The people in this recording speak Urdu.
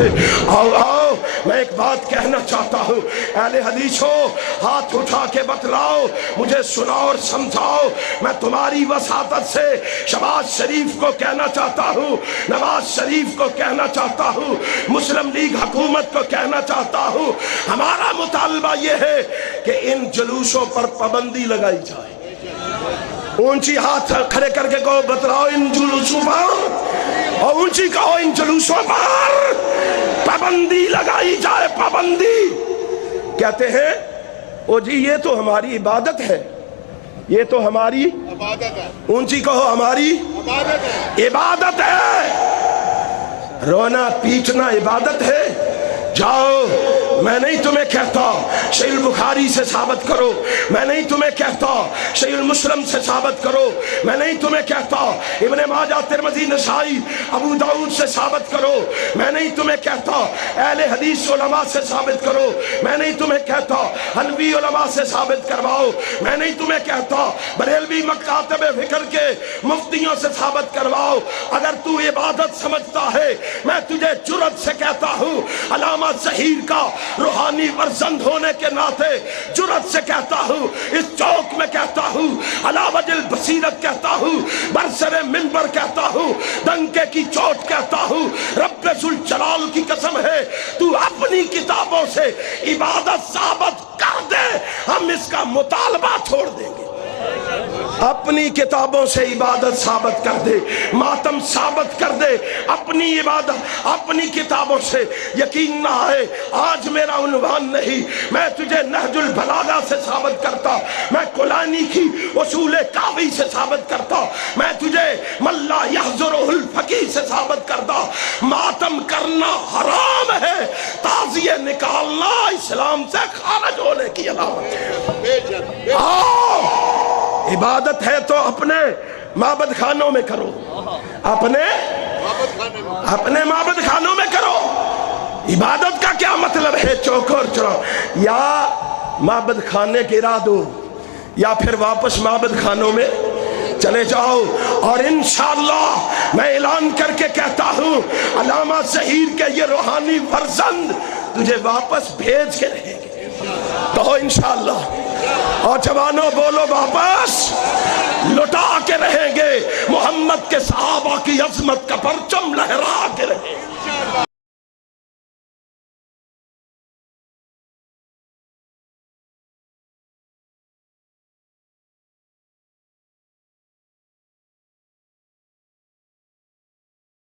دے۔ آؤ آؤ، میں ایک بات کہنا چاہتا ہوں، اہل حدیث ہو، ہاتھ اٹھا کے بتلاؤ، مجھے سناؤ اور سمجھاؤ۔ میں تمہاری وساطت سے شہباز شریف کو کہنا چاہتا ہوں، نواز شریف کو کہنا چاہتا ہوں، مسلم لیگ حکومت کو کہنا چاہتا ہوں، ہمارا مطالبہ یہ ہے کہ ان جلوسوں پر پابندی لگائی جائے۔ اونچی ہاتھ کھڑے کر کے کہو بتلاؤ ان جلوسوں پر، اور اونچی کہو ان جلوسوں پر پابندی لگائی جائے، پابندی۔ کہتے ہیں او جی یہ تو ہماری عبادت ہے، یہ تو ہماری عبادت ہے، اونچی کہو ہماری عبادت ہے۔ رونا پیٹنا عبادت ہے؟ جاؤ، میں نہیں تمہیں کہتا صحیح البخاری سے ثابت کرو، میں نہیں تمہیں کہتا صحیح المسلم سے ثابت کرو، میں نہیں تمہیں کہتا ابن ماجہ ترمذی نسائی ابو داؤد سے ثابت کرو، میں نہیں تمہیں کہتا اہل حدیث علماء سے ثابت کرو، میں نہیں تمہیں کہتا حنفی علماء سے ثابت کرواؤ، میں نہیں تمہیں کہتا بریلوی مکاتب فکر کے مفتیوں سے ثابت کرواؤ۔ اگر تو عبادت سمجھتا ہے، میں تجھے جرأت سے کہتا ہوں، علامہ ظہیر کا روحانی ورزند ہونے کے ناطے جرأت سے کہتا ہوں، اس چوک میں کہتا ہوں، علی وجہ البصیرت کہتا ہوں، برسر منبر کہتا ہوں، ڈنکے کی چوٹ کہتا ہوں، رب ذوالجلال کی قسم ہے تو اپنی کتابوں سے عبادت ثابت کر دے، ہم اس کا مطالبہ چھوڑ دیں گے۔ اپنی کتابوں سے عبادت ثابت کر دے، ماتم ثابت کر دے، اپنی عبادت اپنی کتابوں سے۔ یقین نہ آئے، آج میرا عنوان نہیں، میں تجھے نہج البلاغہ سے ثابت کرتا، میں کلانی کی اصول کافی سے ثابت کرتا، میں تجھے من لا یحضرہ الفقیہ سے ثابت کرتا۔ ماتم کرنا حرام ہے، تعزیے نکالنا اسلام سے خارج ہونے کی علامت ہے۔ آؤ، عبادت ہے تو اپنے معبد خانوں میں کرو، اپنے معبد خانوں میں کرو۔ عبادت کا کیا مطلب ہے چوکور چرو؟ یا معبد خانے گرا دو یا پھر واپس معبد خانوں میں چلے جاؤ۔ اور انشاءاللہ میں اعلان کر کے کہتا ہوں، علامہ ظہیر کے یہ روحانی فرزند تجھے واپس بھیج کے رہیں گے، کہو انشاءاللہ۔ اور جوانوں بولو واپس لٹا کے رہیں گے، محمد کے صحابہ کی عظمت کا پرچم لہرا کے رہیں گے۔